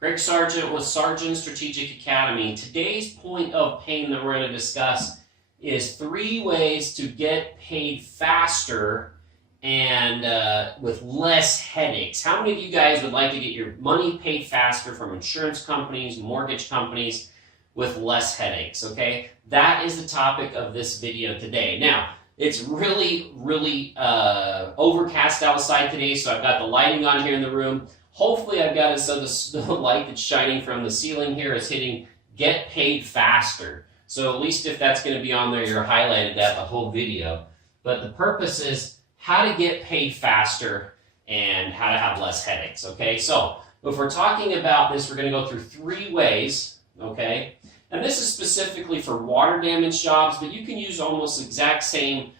Greg Sargent with Sargent Strategic Academy. Today's point of pain that we're going to discuss is 3 ways to get paid faster and with less headaches. How many of you guys would like to get your money paid faster from insurance companies, mortgage companies, with less headaches? Okay, that is the topic of this video today. Now, it's really overcast outside today, so I've got the lighting on here in the room. Hopefully I've got it so the light that's shining from the ceiling here is hitting get paid faster. So at least if that's going to be on there, you're highlighted that the whole video. But the purpose is how to get paid faster and how to have less headaches, okay? So if we're talking about this, we're going to go through 3 ways, okay? And this is specifically for water damage jobs, but you can use almost exact same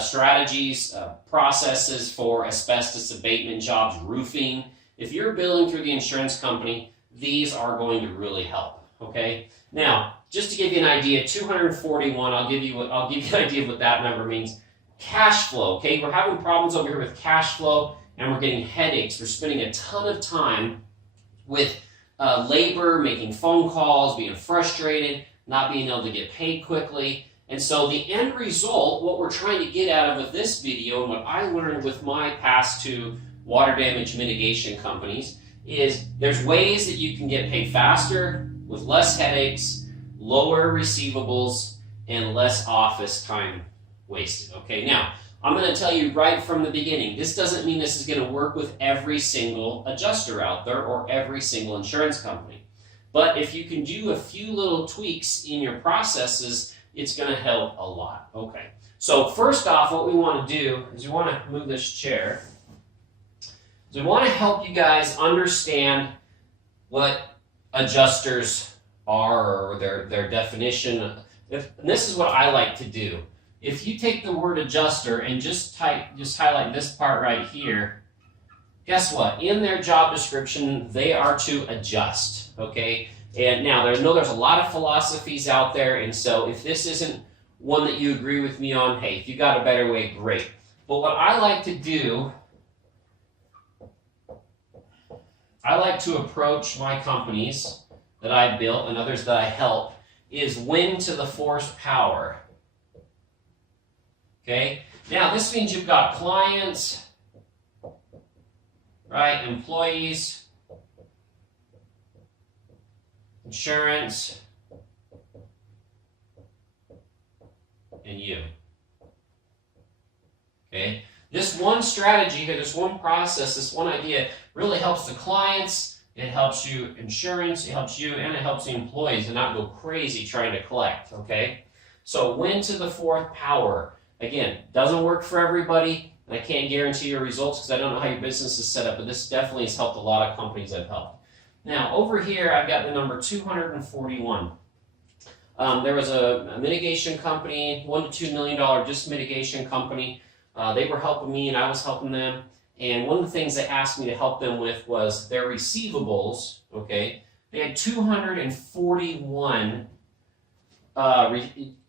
strategies, processes for asbestos abatement jobs, roofing. If you're billing through the insurance company, these are going to really help, okay? Now, just to give you an idea, 241, I'll give you an idea of what that number means. Cash flow, okay? We're having problems over here with cash flow, and we're getting headaches. We're spending a ton of time with labor, making phone calls, being frustrated, not being able to get paid quickly. And so the end result, what we're trying to get out of with this video, and what I learned with my past 2 water damage mitigation companies, is there's ways that you can get paid faster with less headaches, lower receivables, and less office time wasted. Okay, now I'm going to tell you right from the beginning, this doesn't mean this is going to work with every single adjuster out there or every single insurance company. But if you can do a few little tweaks in your processes, it's going to help a lot. Okay, so first off, what we want to do is we want to move this chair. So we want to help you guys understand what adjusters are, or their definition. And this is what I like to do. If you take the word adjuster and just highlight this part right here, guess what? In their job description, they are to adjust, okay? And now, there's a lot of philosophies out there, and so if this isn't one that you agree with me on, hey, if you got a better way, great. But what I like to do, I like to approach my companies that I built and others that I help is wind to the 4th power. Okay? Now, this means you've got clients, right? Employees, insurance, and you. Okay? This one strategy here, this one process, this one idea really helps the clients, it helps you insurance, it helps you, and it helps the employees to not go crazy trying to collect, okay? So wind to the 4th power. Again, doesn't work for everybody, and I can't guarantee your results because I don't know how your business is set up, but this definitely has helped a lot of companies I've helped. Now, over here, I've got the number 241. There was a mitigation company, $1 to $2 million just mitigation company. They were helping me and I was helping them. And one of the things they asked me to help them with was their receivables, okay? They had 241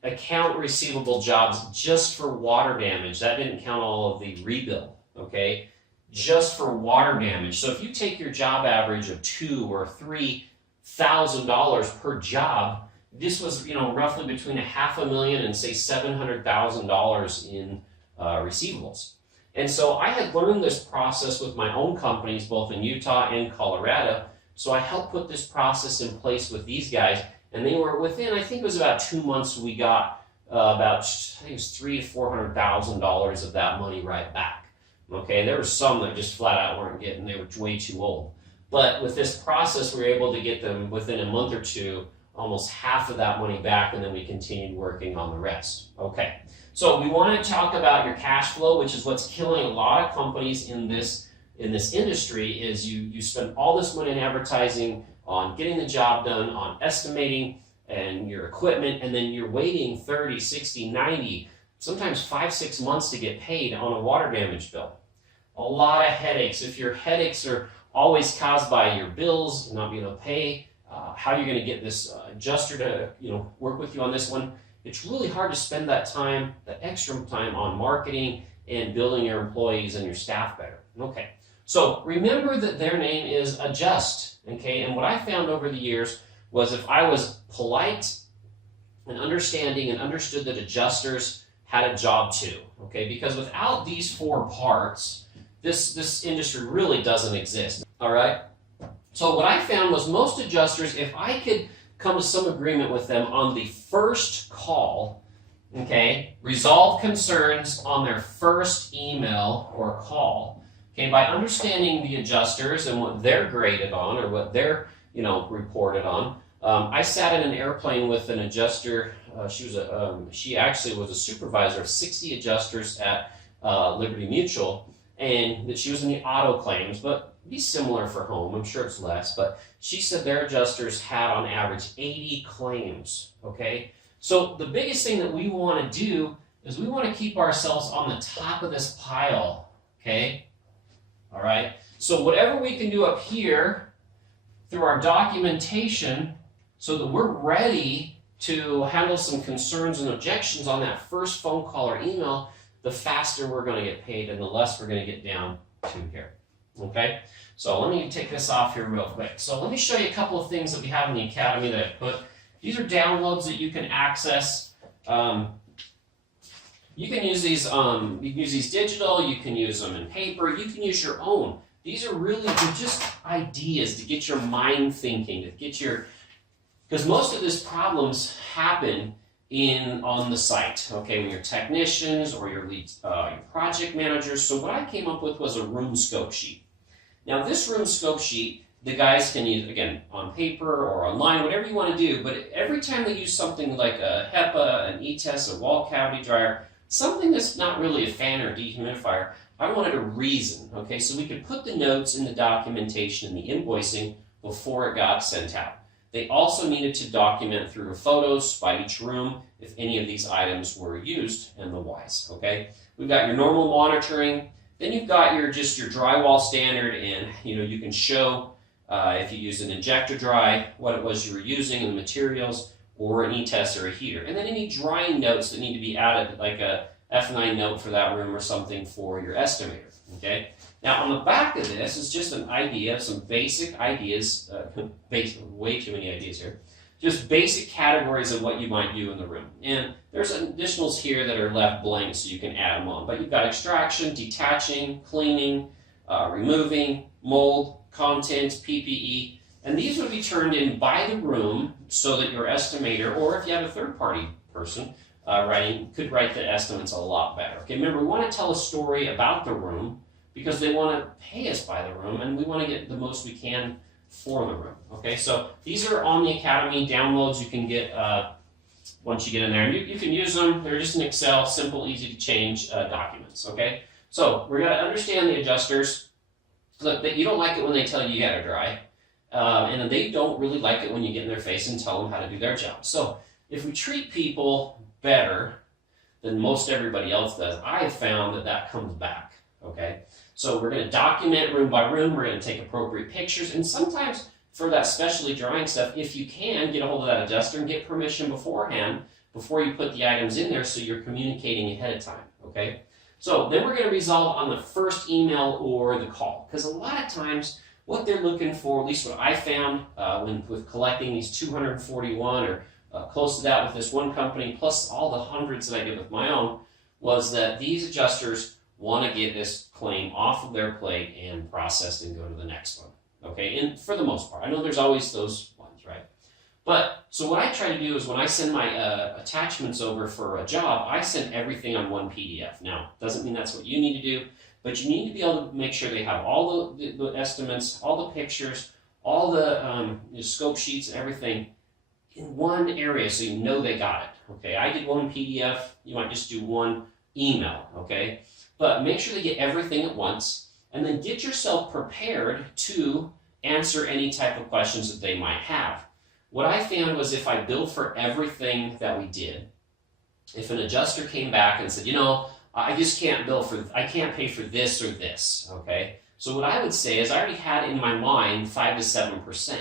account receivable jobs just for water damage. That didn't count all of the rebuild, okay? Just for water damage. So if you take your job average of $2,000 or $3,000 per job, this was, roughly between $500,000 and say $700,000 in receivables. And so I had learned this process with my own companies, both in Utah and Colorado. So I helped put this process in place with these guys, and they were within, I think it was about 2 months, we got about, I think it was $300,000 to $400,000 of that money right back. Okay, there were some that just flat out weren't getting, they were way too old. But with this process, we were able to get them within a month or 2, almost half of that money back, and then we continued working on the rest. Okay, so we want to talk about your cash flow, which is what's killing a lot of companies in this industry, is you spend all this money in advertising, on getting the job done, on estimating and your equipment, and then you're waiting 30, 60, 90, sometimes 5-6 months to get paid on a water damage bill. A lot of headaches. If your headaches are always caused by your bills, not being able to pay, how you're going to get this adjuster to work with you on this one, it's really hard to spend that time, that extra time on marketing and building your employees and your staff better. Okay, So remember that their name is Adjust, okay? And what I found over the years was if I was polite and understanding and understood that adjusters had a job too, okay? Because without these 4 parts, this industry really doesn't exist, all right? So what I found was most adjusters, if I could come to some agreement with them on the first call, okay, resolve concerns on their first email or call, okay, by understanding the adjusters and what they're graded on or what they're, reported on. I sat in an airplane with an adjuster. She actually was a supervisor of 60 adjusters at Liberty Mutual, and that she was in the auto claims, but be similar for home. I'm sure it's less, but she said their adjusters had on average 80 claims, okay? So the biggest thing that we want to do is we want to keep ourselves on the top of this pile, okay? All right? So whatever we can do up here through our documentation so that we're ready to handle some concerns and objections on that first phone call or email, the faster we're going to get paid and the less we're going to get down to here. Okay? So let me take this off here real quick. So let me show you a couple of things that we have in the Academy that I put. These are downloads that you can access. You can use these digital, you can use them in paper, you can use your own. These are really just ideas to get your mind thinking, to get your, because most of these problems happen on the site, okay, when you're technicians or your lead, your project managers. So what I came up with was a room scope sheet. Now this room scope sheet, the guys can use, again, on paper or online, whatever you want to do, but every time they use something like a HEPA, an E-test, a wall cavity dryer, something that's not really a fan or dehumidifier, I wanted a reason, okay, so we could put the notes in the documentation and the invoicing before it got sent out. They also needed to document through photos by each room if any of these items were used and the whys, okay? We've got your normal monitoring, then you've got your drywall standard, and you can show if you use an injector dry, what it was you were using and the materials, or an E-test or a heater. And then any drying notes that need to be added, like a F9 note for that room or something for your estimator, okay? Now on the back of this is just an idea, some basic ideas, way too many ideas here, just basic categories of what you might do in the room. And there's additionals here that are left blank so you can add them on. But you've got extraction, detaching, cleaning, removing, mold, contents, PPE, and these would be turned in by the room so that your estimator, or if you have a third-party person could write the estimates a lot better. Okay, remember, we want to tell a story about the room because they want to pay us by the room, and we want to get the most we can for the room. Okay, so these are on the Academy downloads you can get once you get in there. And you can use them. They're just in Excel, simple, easy to change documents. Okay, so we're going to understand the adjusters. Look, you don't like it when they tell you got to dry, and they don't really like it when you get in their face and tell them how to do their job. So if we treat people better than most everybody else does, I have found that comes back. Okay, so we're going to document room by room. We're going to take appropriate pictures, and sometimes for that specialty drying stuff, if you can, get a hold of that adjuster and get permission beforehand before you put the items in there, so you're communicating ahead of time. Okay. So then we're going to resolve on the first email or the call, because a lot of times what they're looking for, at least what I found with collecting these 241 or close to that with this one company, plus all the hundreds that I did with my own, was that these adjusters want to get this claim off of their plate and processed and go to the next one. Okay, and for the most part, I know there's always those ones, right? But, so what I try to do is when I send my attachments over for a job, I send everything on one PDF. Now, doesn't mean that's what you need to do, but you need to be able to make sure they have all the estimates, all the pictures, all the scope sheets and everything in one area so you know they got it. Okay, I did one PDF, you might just do one email, okay? But make sure they get everything at once, and then get yourself prepared to answer any type of questions that they might have. What I found was if I billed for everything that we did, if an adjuster came back and said, I just can't I can't pay for this or this, okay? So what I would say is I already had in my mind 5 to 7%.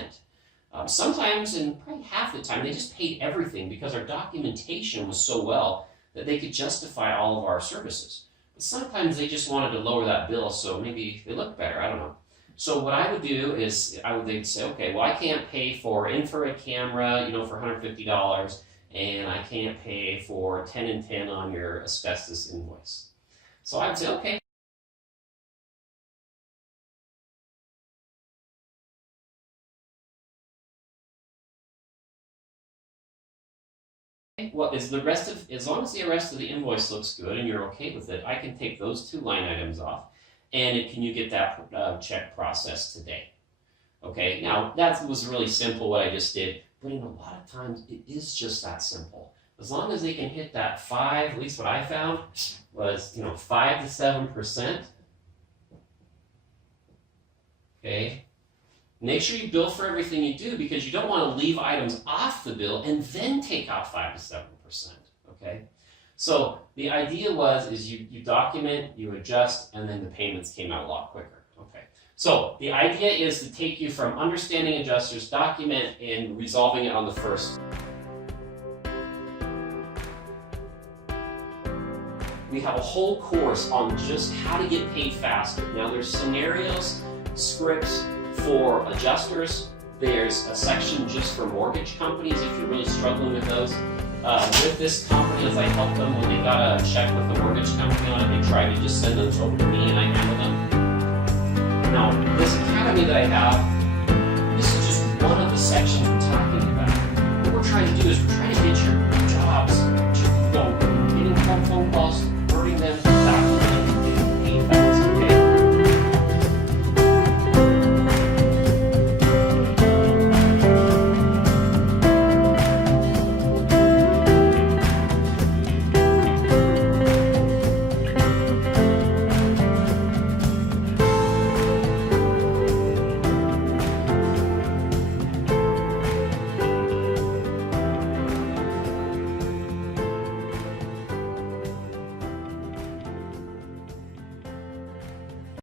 Sometimes, and probably half the time, they just paid everything because our documentation was so well that they could justify all of our services. Sometimes they just wanted to lower that bill so maybe they look better, I don't know. So what I would do is they'd say, okay, well I can't pay for infrared camera, you know, for $150, and I can't pay for 10 and 10 on your asbestos invoice. So I'd say, okay. Well, as long as the rest of the invoice looks good and you're okay with it, I can take those 2 line items off, and can you get that check processed today? Okay, now that was really simple what I just did, but in a lot of times it is just that simple. As long as they can hit that 5, at least what I found was, you know, 5 to 7%. Okay. Make sure you bill for everything you do, because you don't want to leave items off the bill and then take out 5 to 7%. Okay? So the idea is you document, you adjust, and then the payments came out a lot quicker. Okay. So the idea is to take you from understanding adjusters, document, and resolving it on the first. We have a whole course on just how to get paid faster. Now there's scenarios, scripts for adjusters. There's a section just for mortgage companies if you're really struggling with those. With this company, as I help them when they got a check with the mortgage company on it, they try to just send them over to me and I handle them. Now, this academy that I have